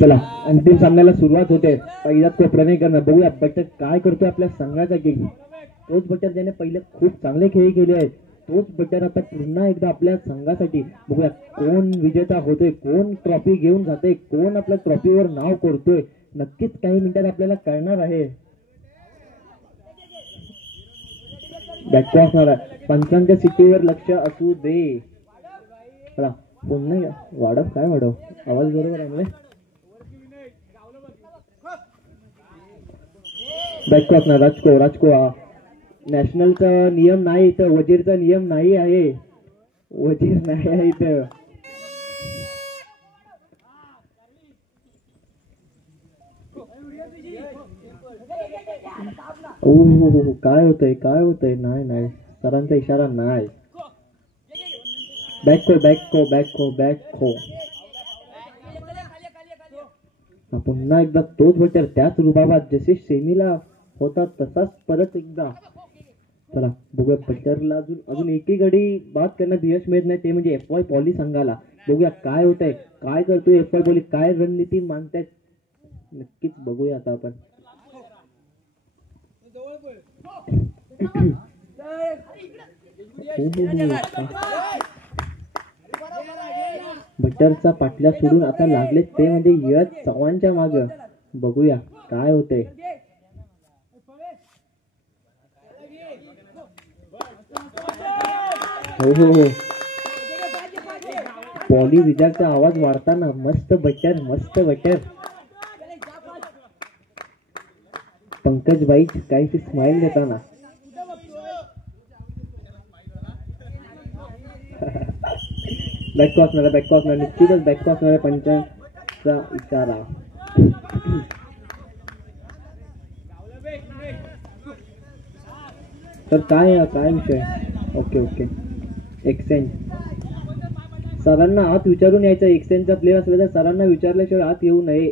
चला अंतिम सामन्याला सुरुवात होते. पहिल्याच तो प्रणय करणं बघूया बट्टर काय करतोय आपल्या संघासाठी. तोच बट्टर ज्याने पहिले खूप चांगले खेळ केले आहेत तोच बट्टर आता पुन्हा एकदा आपल्या संघासाठी. बघूया कोण विजेता होतोय, कोण ट्रॉफी घेऊन जाते, कोण आपल्या ट्रॉफीवर नाव कोरतोय. नक्कीच काही मिनिटात आपल्याला कळणार आहे. बॅटको असणार आहे. पंचांच्या सिटीवर लक्ष असू दे. चला पुन्हा वाढव काय वाढव आवाज बरोबर आहे. बॅटको असणार. राजको राजको नॅशनलचा नियम नाही इथं, वजीरचा नियम नाही आहे. वजीर नाही आहे इथं. काय होतंय काय होतंय. नाही नाही सरांचा इशारा नाही. बॅकको बॅकको बॅकको बॅकको. पुन्हा एकदा तोच बटर त्याच रुबाबात जसे सेमीला होता तसाच परत एकदा. चला बघूया बटरला अजून एकही गडी बाद करण्यात यश मिळत नाही ते म्हणजे एफ वाय पॉली संघाला. बघूया काय होतंय, काय करतोय एफ वाय पॉली, काय रणनीती मांडतायत नक्कीच बघूया आता आपण. बटरचा पाटल्या सोडून आता लागले ते म्हणजे यश चव्हाणच्या माग. बघूया काय होतंय. हो हो हो पॉली विजारचा आवाज वाढताना मस्त बटर मस्त बटर. पंकज बाई काहीशी स्माइल देताना. बॅकको असणार बॅकको असणार निश्चितच बॅकको असणार. पंचांचा इशारा. तर काय काय विषय. Okay okay exchange. सरांना आत विचारून यायचं. एक्सचेंजचा प्लेअर असला तर सरांना विचारल्याशिवाय आत येऊ नये.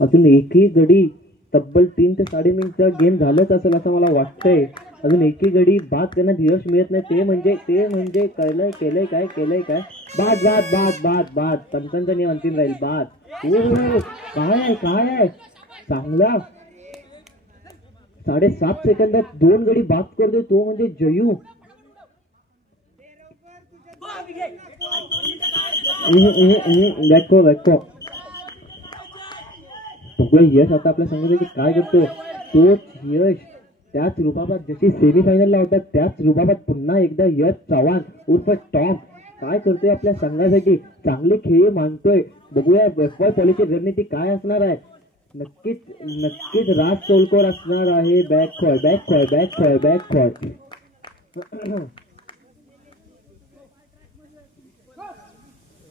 अजून एकही गडी तब्बल 3 ते 3.5 मिनिटचा गेम झालंच असेल असं मला वाटतंय. अजून एकही गडी बाद करण्यात यश मिळत नाही ते म्हणजे केलंय काय. बाद बाद बाद बाद बाद. पंचांचा नियम अंतिम राहील. बाद. काय आहे चांगला 7.5 सेकंदात 2 गडी बाद करतोय तो म्हणजे जयू. बॅकको बॅकको. यश आता आपल्या संघासाठी काय करतोय तोच यश त्याच रुबाबात जशी सेमीफायनलला होता त्याच रुबाबात पुन्हा एकदा यश चव्हाण उर्फ टॉम काय करतोय आपल्या संघासाठी. चांगले खेळ मानतोय. बघूया एफ वाय पॉलीची रणनीती काय असणार आहे. नक्कीच राज चौलकर असणार आहे. बॅक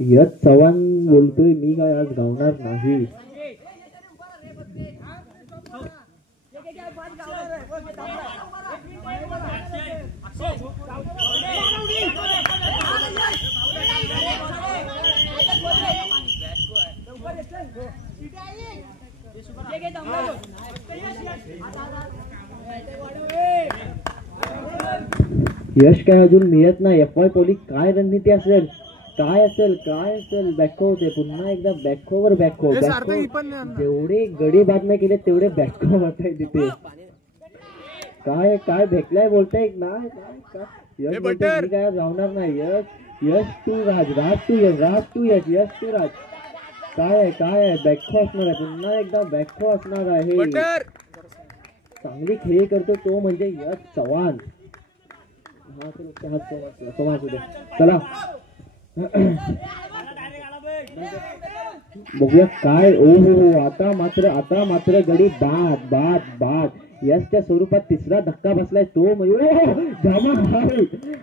यश चव्हाण बोलतोय मी काय आज गावणार नाही. यश काय अजून मिळत नाही. एफ वाय पॉली काय रणनीती असेल काय असेल. बॅकहो होते पुन्हा एकदा. बॅकहोवर बॅकहो जेवढे गडी बाद नाही केले तेवढे बॅकहो होत आहे तिथे. काय भेटलाय बोलताय नाही यश बोलतोय काय जाणार नाही. यश तू राज तू यश तू राज. काय आहे बॅकहो असणार आहे. पुन्हा एकदा बॅकहो असणार आहे. चांगली खेळ करतो तो म्हणजे यश चव्हाण. चला बघूया काय. हो आता मात्र गडी बाद बाद बाद. यशच्या स्वरूपात तिसरा धक्का बसलाय तो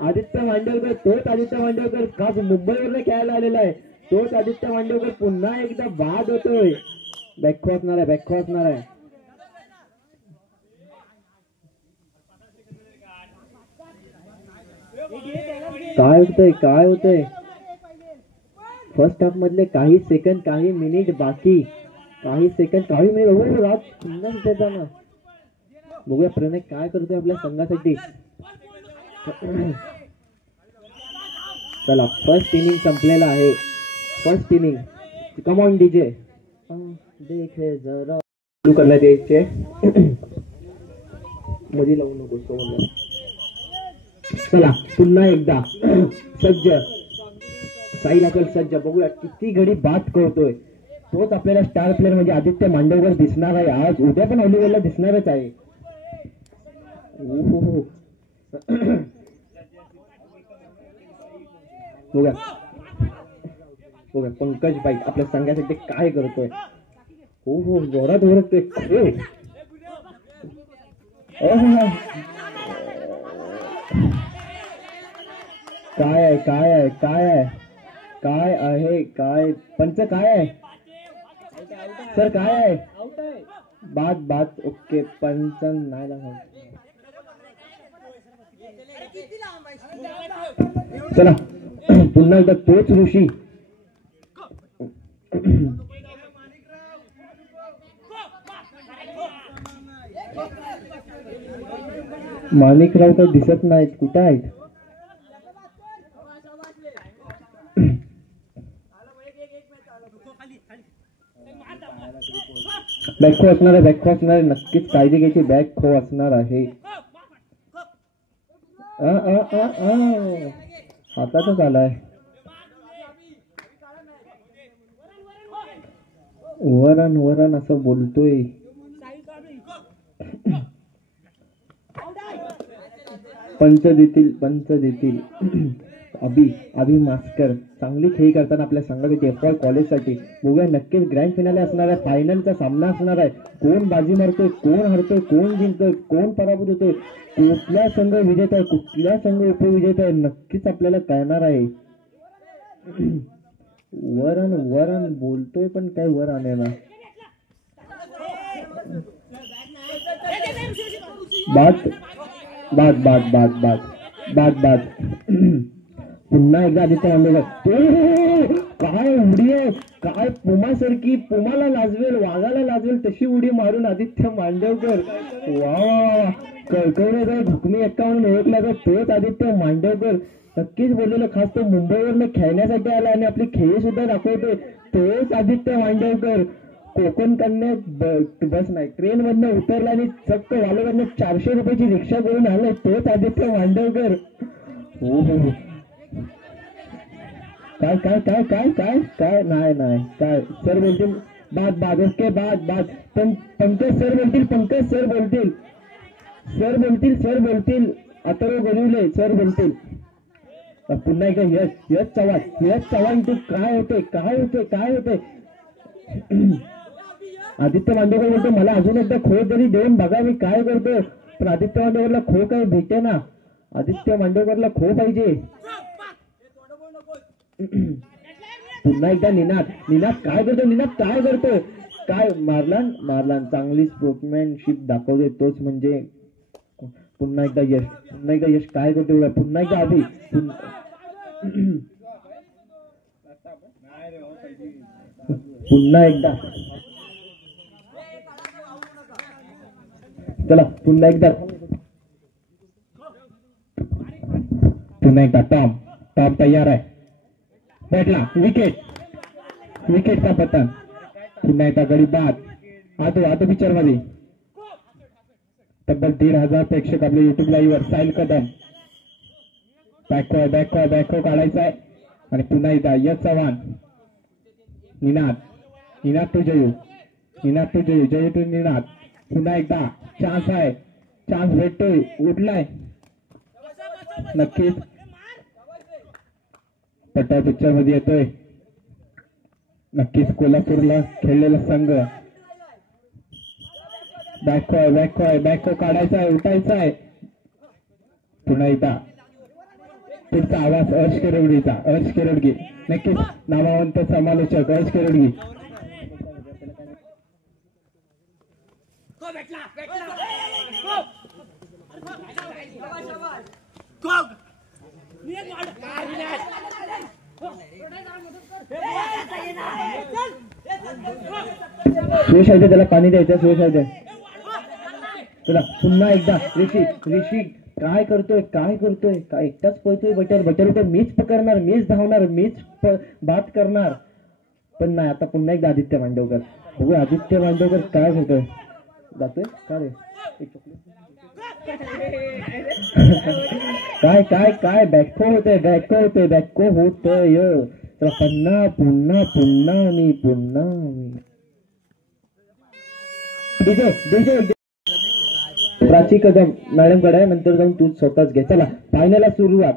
आदित्य मांडवकर. तोच आदित्य मांडवकर खास मुंबईवर खेळायला आलेला आहे. तोच आदित्य मांडवकर पुन्हा एकदा बाद होतोय. बॅकहो असणार आहे. काय होतंय. फर्स्ट हाफ मधले काही सेकंद काही मिनिट बाकी. राज पुन्हा देता ना. बघूया प्रणय काय करतोय आपल्या संघासाठी. चला फर्स्ट इनिंग संपलेला आहे. First inning. Come on DJ. देखे जरा सुरू करण्यात यायचे. मध्ये लावू नको सोडलं. चला पुन्हा एकदा सज्ज. साई लाकल सज्ज. बघूया किती घडी बाद करतोय. तोच आपल्याला स्टार प्लेअर म्हणजे आदित्य मांडवकर दिसणार आहे आज. उद्या पण ऑलिव्हरला दिसणारच आहे. बघा पंकज बाई आपल्या संघासाठी काय करतोय. हो हो जोरात ओरखतोय. काय आहे काय आहे काय आहे काय आहे काय पंच काय आहे सर काय आहे. बाद बाद. ओके पंच नाही लागला. चला पुन्हा एकदा तोच ऋषी. माणिकराव तर दिसत नाहीत. कुठे आहेत. बॅकखो असणार आहे. बॅकखो असणार आहे. नक्कीच काळजी घ्यायची. बॅकखो असणार आहे. हातातच आलाय. वरण वरण असं बोलतोय. पंच देतील पंच देतील. अभि मास्कर चांगली खेळ करताना आपल्या संघासाठी एफ कॉलेजसाठी. बघूया नक्कीच ग्रँड फिनाले असणार आहे. फायनलचा सामना असणार आहे. कोण बाजी मारतोय कोण हरतोय कोण जिंकतोय कोण पराभूत होतोय कुठला संघ विजेता आहे कुठला संघ उपविजेता आहे नक्कीच आपल्याला कळणार आहे. वरण वरण बोलतोय पण काय वर आले ना. बाद बाद बाद बाद बाद बाद बाद. पुन्हा एकदा आदित्य मांडवकर. काय उडी आहे काय पुमासारखी. पुमाला लाजवेल वाघाला लाजवेल तशी उडी मारून आदित्य मांडवकर. वा कळकवणे घुकमी एक्का म्हणून ओळखला तर तोच आदित्य मांडवकर. नक्कीच बोललेलं खास तो मुंबईवरनं खेळण्यासाठी आला आणि आपली खेळी सुद्धा दाखवतोय तोच आदित्य मांडवकर. कोकण कन्यात बस नाही ट्रेन मधनं उतरला आणि चक्क वालोवरनं 400 रुपयाची रिक्षा करून आलं तोच आदित्य मांडवकर. हो हो काय काय काय काय काय काय नाही नाही काय सर बोलतील बाद बाद. ओके बाद बाद. पण पंकज सर बोलतील पंकज सर बोलतील सर बोलतील सर बोलतील. अथर्व गोविले सर बोलतील. पुन्हा एकदा यश चव्हाण तू काय होते काय होते काय होते. आदित्य मांडवकर बोलतो मला अजून एकदा खो तरी देऊन बघा मी काय करतो. पण आदित्य मांडवकरला खो काही भेटे ना. आदित्य मांडवकरला खो पाहिजे. पुन्हा एकदा निनाद काय करतोय काय मारलान चांगली स्पोर्ट्समॅनशिप दाखवते तोच म्हणजे. पुन्हा एकदा यश काय करतोय. पुन्हा एकदा अभि. पुन्हा एकदा चला पुन्हा एकदा टॉम तयार आहे. बैठला विकेट का पतन. पुन्हा एकदा गडी बाद. आतो पिक्चर मध्ये तब्बल 1,500 प्रेक्षक आपल्या युट्यूब लाईव्ह वर. साहिल कदम बॅकखो काढायचा आहे. आणि पुन्हा एकदा यश चव्हाण. Ninad to Jayu Jayu to Ninad. पुन्हा एकदा चान्स आहे. चान्स भेटतोय उठलाय नक्कीच. पट्टा पिक्चर मध्ये येतोय नक्कीच. कोल्हापूरला खेळलेला संघ. बॅकखो काढायचा आहे उठायचा आहे. पुन्हा एकदा पुढचा आवाज अर्श केरडगी नक्कीच नामावंत समालोचक अर्श केरडगी. सुयश आहे त्याला पाणी द्यायचं. सुयश आहे चला पुन्हा एकदा ऋषी काय करतोय काय एकटाच पळतोय बटर बटर मीच पकडणार मीच धावणार मीच बाद करणार. पण नाही आता पुन्हा एकदा आदित्य मांडवकर बघू आदित्य मांडवकर काय करतोय जातोय का रे काय काय काय बॅको होतोय तर पुन्हा पुन्हा पुन्हा मी प्राची कदम मॅडम कडे नंतर जाऊन तू स्वतःच घे. चला फायनलला सुरुवात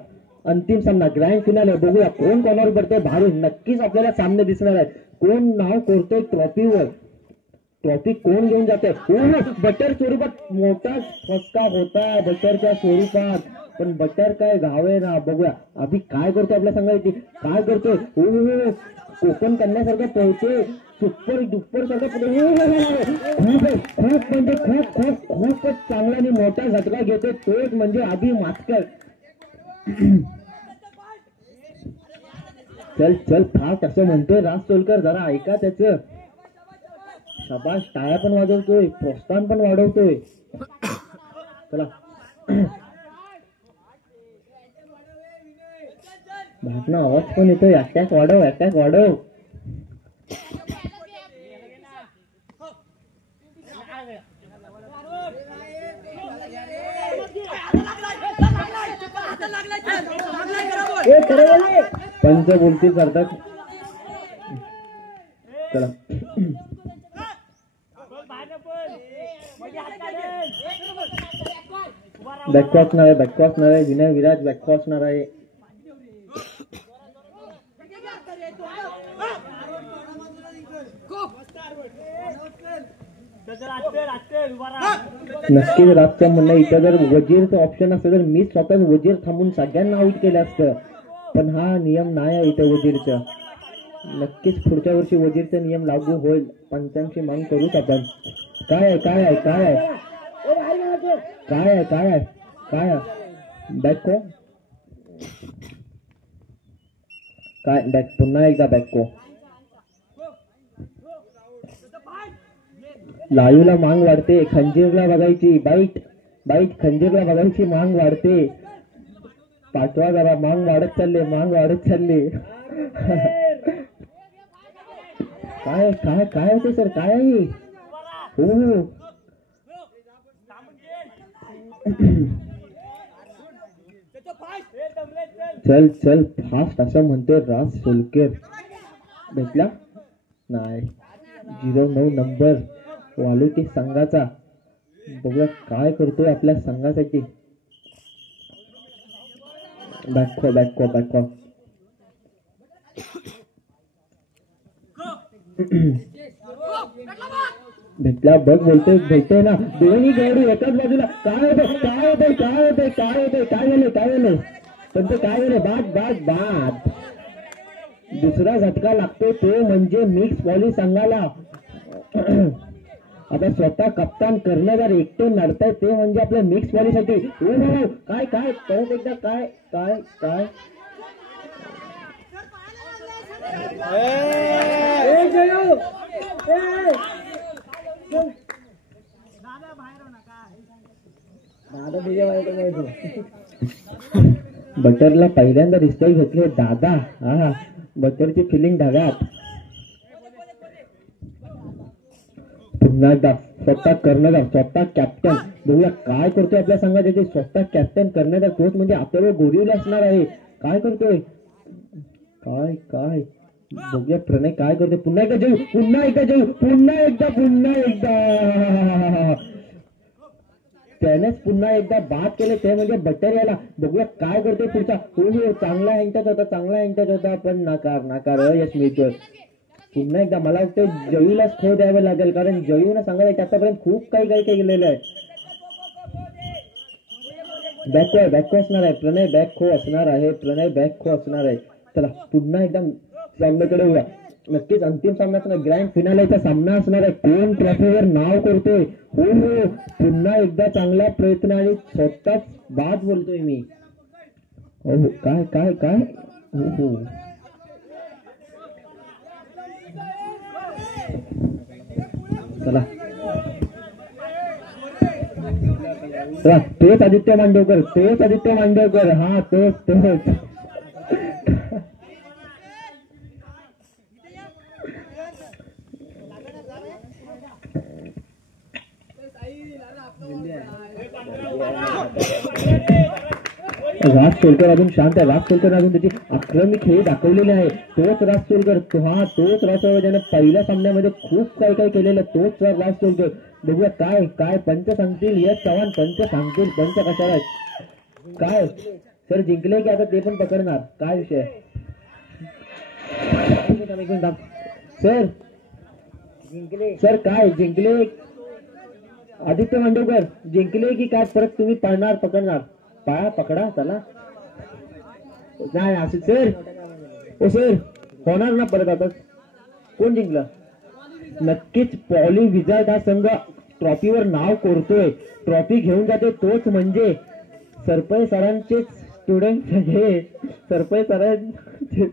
अंतिम सामना ग्रँड फिनाले बघूया कोण कोणावर पडतोय भारी नक्कीच आपल्याला सामने दिसणार आहेत. कोण नाव करतोय ट्रॉफीवर ट्रॉफी कोण घेऊन जाते. बटर स्वरूपात मोठा फटका होता बटरच्या स्वरूपात पण बटर काय गावे ना बघूया अभि काय करतोय आपल्या संघाची काय करतोय. कोकण कन्यासारखं पळतोय सुपर डुपर सारखं खूप म्हणजे खूपच चांगला आणि मोठा झटका घेतोय तोच म्हणजे अभि मास्कर. चल चल फास्ट असं म्हणतोय राज सोलकर जरा ऐका त्याच शाबाश टाळ्या पण वाजवतोय प्रोत्साहन पण वाढवतोय. चला भाटना आवाज पण येतोय अटॅक वाढव पंच बोलती करतात. चला बॅकवॉ असणार आहे विनय विराज बॅकवॉ असणार आहे. नक्कीच राजच्या म्हणणं इथं जर वजीरचं ऑप्शन असतं तर मी स्वतः वजीर थांबून सगळ्यांना आउट केलं असतं पण हा नियम नाही आहे इथं वजीरचा. नक्कीच पुढच्या वर्षी वजीरचा नियम लागू होईल पंचांची मागणी करूच आपण. काय बॅको काय बॅक पुन्हा एकदा बॅको लायूला मांग वाढते खंजीरला बघायची बाईट खंजीरला बघायची मांग वाढते. पाठवा जरा मांग वाढत चालले काय होते सर काय आहे हो चल फास्ट असं म्हणतोय राज सोलकर. भेटला नाही 09 नंबर वालुकी संघाचा बघूया काय करतोय आपल्या संघासाठी. बॅकवॉ भेटला बघ भेटतोय ना दोन्ही खेळाडू एकाच बाजूला. काय झालं पण ते काय झालं बाद दुसरा झटका लागतो तो म्हणजे मिक्स पॉली संघाला. आता स्वतः कप्तान कर्णधार एकटे लढताय ते म्हणजे आपल्या मिक्स पॉलीसाठी. काय परत एकदा काय बटरला पहिल्यांदा रिस्पेक्ट घेतले दादा. हा बटरची फिलिंग ढगात. पुन्हा एकदा स्वतः कर्णधार स्वतः कॅप्टन बघूया काय करतोय आपल्या संघाचे स्वतः कॅप्टन कर्णधार तोच म्हणजे आपल्याला गोरीवला असणार आहे. काय करतोय काय बघूया प्रणय काय करतोय. पुन्हा एकदा त्यानेच पुन्हा एकदा बाद केले ते म्हणजे बटर याला. बघूया काय करतोय पुढचा. चांगला एंटच होता पण नाकार यश मिळतोय. पुन्हा एकदा मला वाटतं जयूलाच खो द्यावं लागेल कारण जयूने सांगायला आतापर्यंत खूप काही केलेलं आहे. बॅक असणार आहे प्रणय बॅक खो असणार आहे. चला पुन्हा एकदा सामन्याकडे होऊया. नक्कीच अंतिम सामना ग्रँड फिनालेचा सामना असणार आहे. कोण ट्रॉफीवर नाव करतोय. हो पुन्हा एकदा चांगला प्रयत्न आणि स्वतःच बाद बोलतोय मी. हो काय हो चला तोच आदित्य मांडवकर, हा तोच. राज सोलकर अजून शांत आहे. राज सोलकर अजून त्याची आक्रमी खेळी दाखवलेली आहे. तोच राज सोलकर, तोच राज सोलकर ज्याने पहिल्या सामन्यामध्ये खूप काही केलेलं, तोच राज सोलकर. बघूया काय पंच सांगतील. यश चव्हाण पंच सांगतील. पंच कशाला काय सर जिंकले की आता ते पण पकडणार, काय विषय सर काय जिंकले आदित्य मांडवकर जिंकले की काय परत तुम्ही पकडणार पाया पकडा चला नाही असं सर होणार ना परत. आता कोण जिंकलं नक्कीच पॉली विजय हा संघ ट्रॉफीवर नाव कोरतोय. ट्रॉफी घेऊन जाते तोच म्हणजे सरपंच सरांचे स्टुडंट हे सरपंच सरांचे